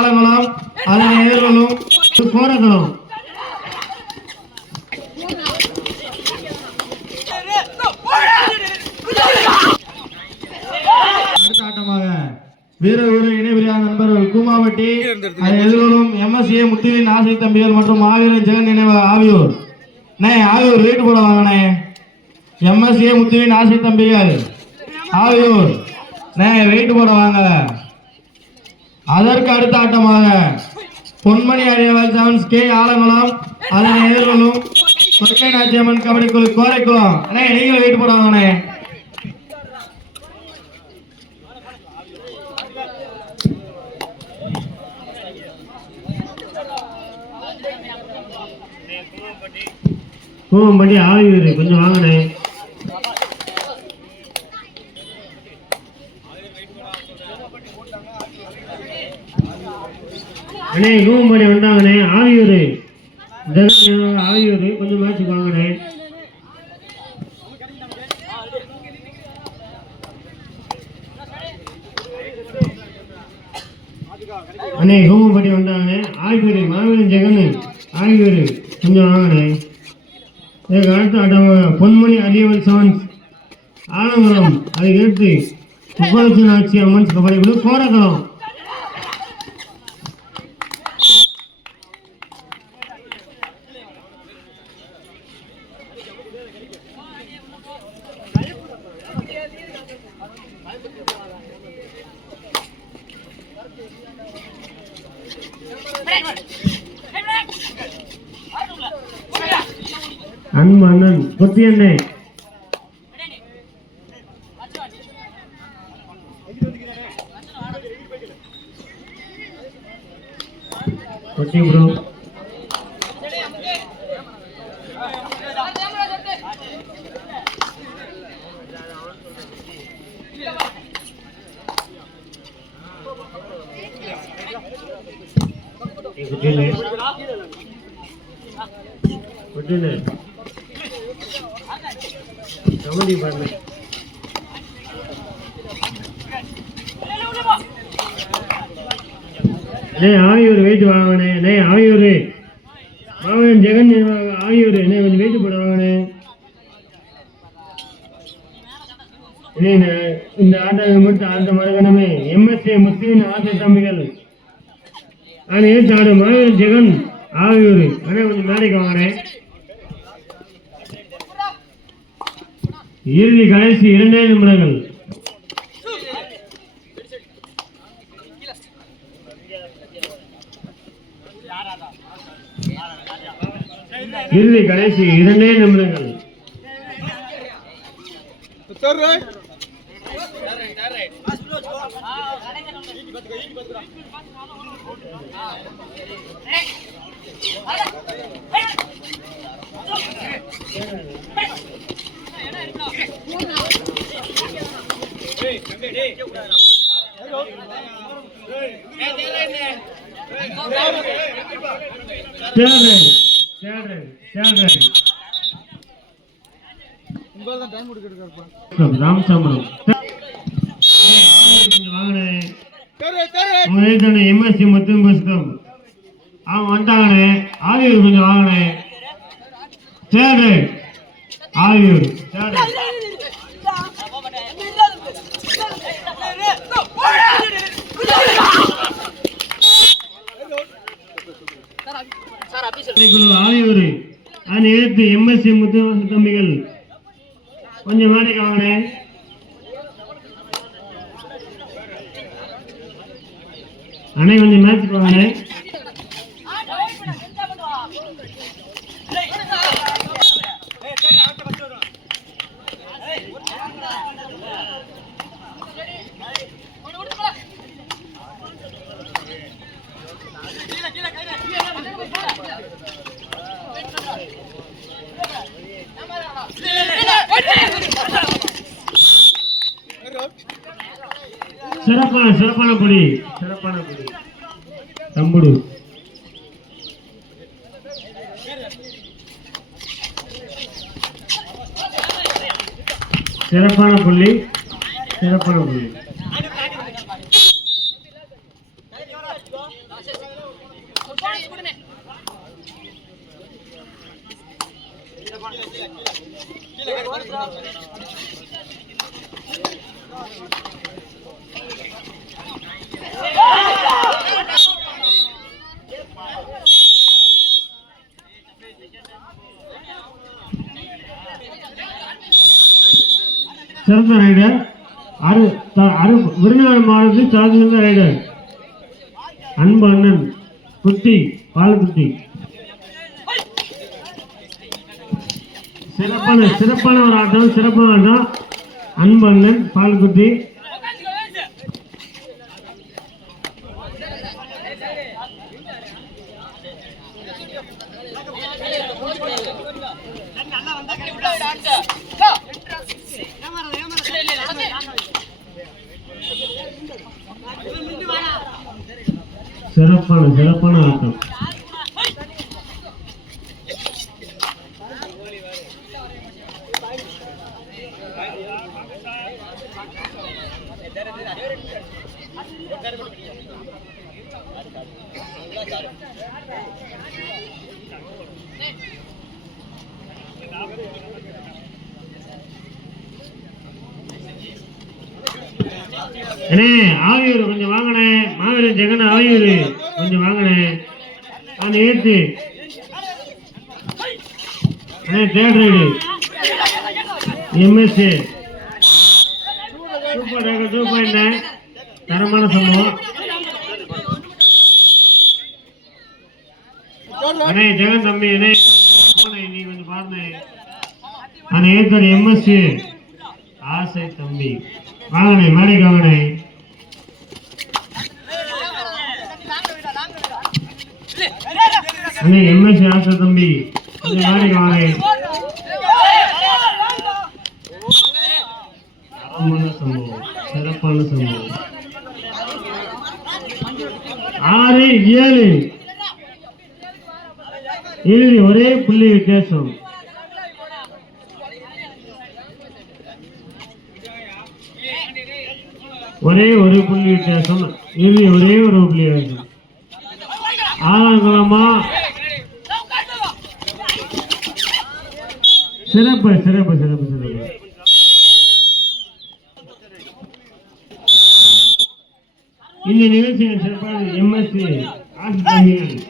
காலங்களும் அதனை எதிர்கொள்ளும் கோரங்களும் அடுத்த ஆட்டமாக வீர இணைபிரியாத நண்பர்கள் கூமாவட்டி அதை எதிர்கொள்ளும் MSA முத்துவின் ஆசை தம்பிகள் மற்றும் மாவீரன் ஜெகன் நினைவாக ஆவியூர். ஆவியூர் ரேட்டு போட வாங்கினே. MSA முத்துவின் ஆசை தம்பிகள் ஆவியூர் வெயிட் போட வாங்க. அதற்கு அடுத்த ஆட்டமாக பொன்மணி அரியவாள் செவன்ஸ் கே ஆலங்குளம் அதனை எதிர்கொள்ளும் சொர்க்கை நாச்சியம்மன் கபடி குழு கோரைக்குளம். நீங்களும் வெயிட் போட வாங்கண்ணே. பூவம்பட்டி ஆவியூர் கொஞ்சம் வாங்கண்ணே. அண்ணே பூவம்பட்டி வந்தாங்கண்ணே. ஆவியூர் ஆவியூர் கொஞ்சம் மேட்ச் வாங்கண்ணே. அண்ணே பூவம்பட்டி வந்தாங்க. ஆவியூர் மாவீரன் ஜெகன் ஆவியூர் கொஞ்சம் வாங்கண்ணே. இதுக்கு அடுத்த ஆட்டமாக பொன்மணி அரியவல் செவன்ஸ் ஆலங்குளம் அதை எடுத்து சுப்பலட்சுமி ஆட்சி அம்மன் கபடி குழு கோரக்குளம். அன்பு அண்ணன் கொத்தி அண்ணே கொத்தி ப்ரோ. கபடி பாருங்க. ஆவியூர் வெயிட் வாங்கினே. ஆவியூர் மாவீரன் ஜெகன் ஆவியூர் கொஞ்சம் வெயிட் போட வாங்கினே. இந்த ஆட்டம் மட்டும் ஆட்ட மறுகணமே MSA முத்துவின் ஆசை தம்பிகள் அதை ஏற்று மாவீரன் ஜெகன் ஆவியூர் கொஞ்சம் மேடைக்கு வாங்கினேன். இறுதி கடைசி 2 நிமிடங்கள். இறுதி கடைசி 2 நிமிடங்கள். ராமசாமரம் MSC மொத்தம் புஸ்தகம் வந்தாங்கண்ணே. ஆவியூர் கொஞ்சம் வாங்கினே. சரி ஆவியூர் ஆவியூர் அதை எடுத்து MSC முத்து தம்பிகள் கொஞ்சம் மேடைக்கு வாங்கினே. அண்ணே கொஞ்சம் மேட்ச் வாங்கினே. சிறப்பான படி தம்புடு. சிறப்பான புள்ளி. சிறந்த ரைடர் விருதுநகர் மாவட்டத்தில் சாதிந்த ரைடர் அன்பு அண்ணன் குட்டி பாலகுட்டி. சிறப்பான ஒரு ஆட்டம், சிறப்பான ஆட்டம். அன்பு அண்ணன் பாலகுட்டி. சிறப்பான ஆட்டம். ஆவியூர் கொஞ்சம் வாங்கினே, மாவீரன் ஜெகன் ஆவியூர் கொஞ்சம் வாங்கினே. அந்த ஏற்று third ride MSA super rider 2.9 தரமான சம்பவம். அண்ணே ஜெகன் தம்பி அண்ணே நீ கொஞ்சம் பாருங்க. அந்த ஏற்ற எம்எஸ்ஏ ஆசை தம்பி வாங்கண்ணே, மேடைக்கு வாங்கண்ணே. அண்ணே எம்எஸ்சி ஆசை தம்பி கொஞ்சம் மேடைக்கு வாங்கண்ணே. சம்பவம், சிறப்பான சம்பவம். 6-7 இறுதி ஒரே புள்ளி வித்தியாசம். ஒரே ஒரு புள்ளி வித்தியாசம். இறுதி ஒரே ஒரு புள்ளி வித்தியாசம். ஆலங்குளமா சிறப்பு சிறப்பு சிறப்பு சிறப்பு. இந்த நிகழ்ச்சியின் சிறப்பாக எம்எஸ்சி ஆசிரியர்கள்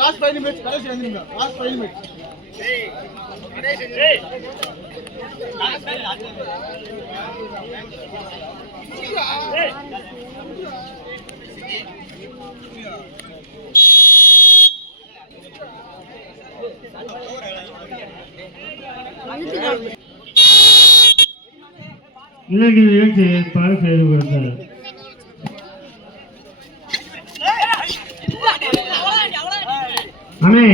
Last 5 minutes, last 5 minutes. இன்னைக்கு நிகழ்ச்சி ஏற்பாடு செய்து கொடுத்தார். அண்ணே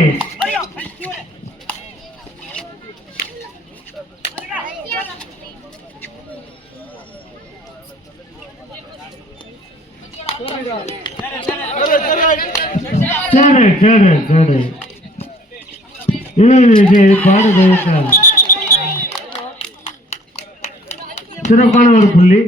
சரி இன்னைக்கு ஏற்பாடு செய்தார். சிறப்பான ஒரு புள்ளி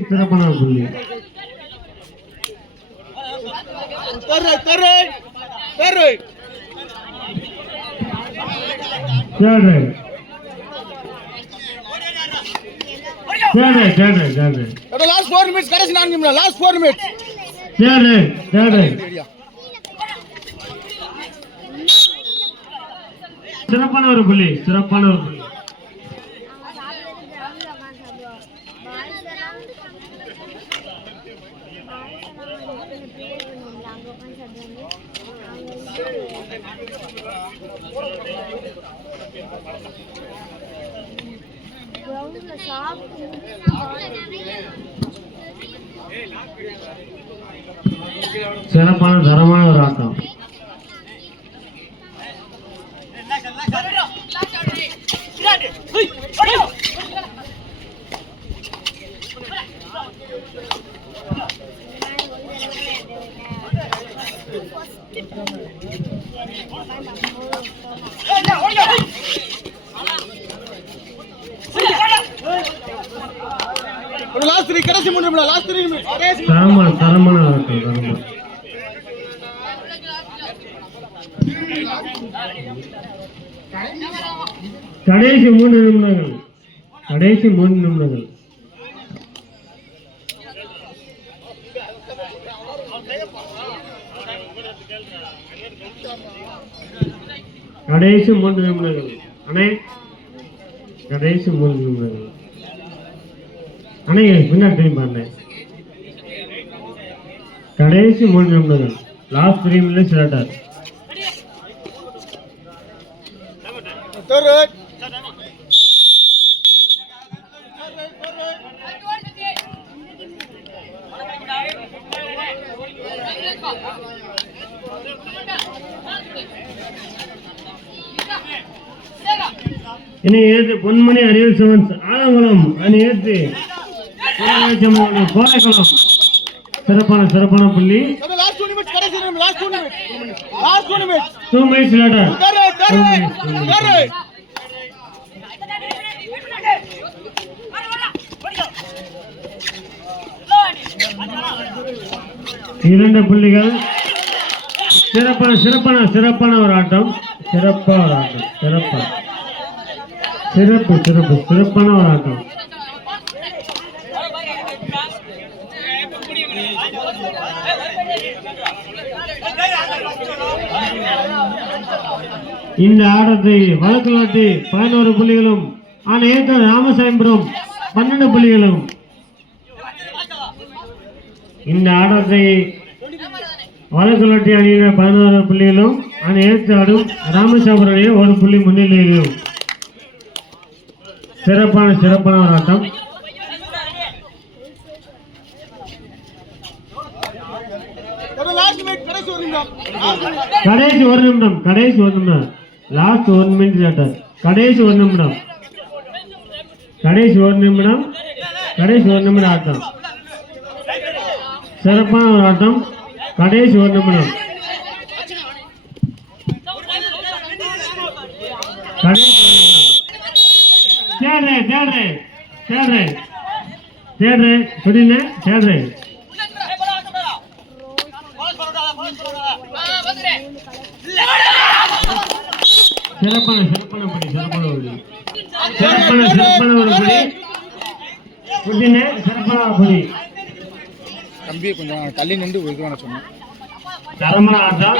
Last 4 minutes, கடைசி 4 நிமிடம். Last 4 minutes. சிறப்பான ஒரு புள்ளி சிறப்பான தரமான ஒரு ஆட்டம். Last 3, கடைசி 3 நிமிடம். Last 3 minutes. தரமான ஆட்டம். கடைசி 3 நிமிடங்கள். அண்ணே கடைசி 3 நிமிடங்கள். அண்ணே பின்னாடி திரும்பி பாருங்க. கடைசி 3 நிமிடங்கள். Last 3 minutes later. இனி ஏற்று பொன்மணி அறிவியல் செவன்ஸ் ஆலங்குளம் அணி ஏற்று கோரைக்குளம். சிறப்பான புள்ளி. Last 2 minutes, கடைசி நிமிடம். Last 2 minutes. 2 minutes later. இரண்டு புள்ளிகள். சிறப்பான ஒரு ஆட்டம். சிறப்பான ஒரு ஆட்டம். இந்த ஆட்டத்தை வழக்குலாட்டி 11 புள்ளிகளும் ராமசாமிபுரம் 12 புள்ளிகளும். இந்த ஆட்டத்தை வழக்குலாட்டி அணியினர் 11 புள்ளிகளும் ஆடும் ராமசாமிபுரம் அணியை 1 புள்ளி முன்னிலையிலும். சிறப்பான ஒரு ஆட்டம். கடைசி 1 நிமிடம். Last 1 minute later. கடைசி 1 நிமிடம் ஆட்டம். சிறப்பான ஒரு ஆட்டம். கடைசி 1 நிமிடம். சிறப்பான புள்ளி. தம்பி கொஞ்சம் தள்ளி நின்று ஒதுக்குவான சொன்னேன். தரமான ஆட்டம்.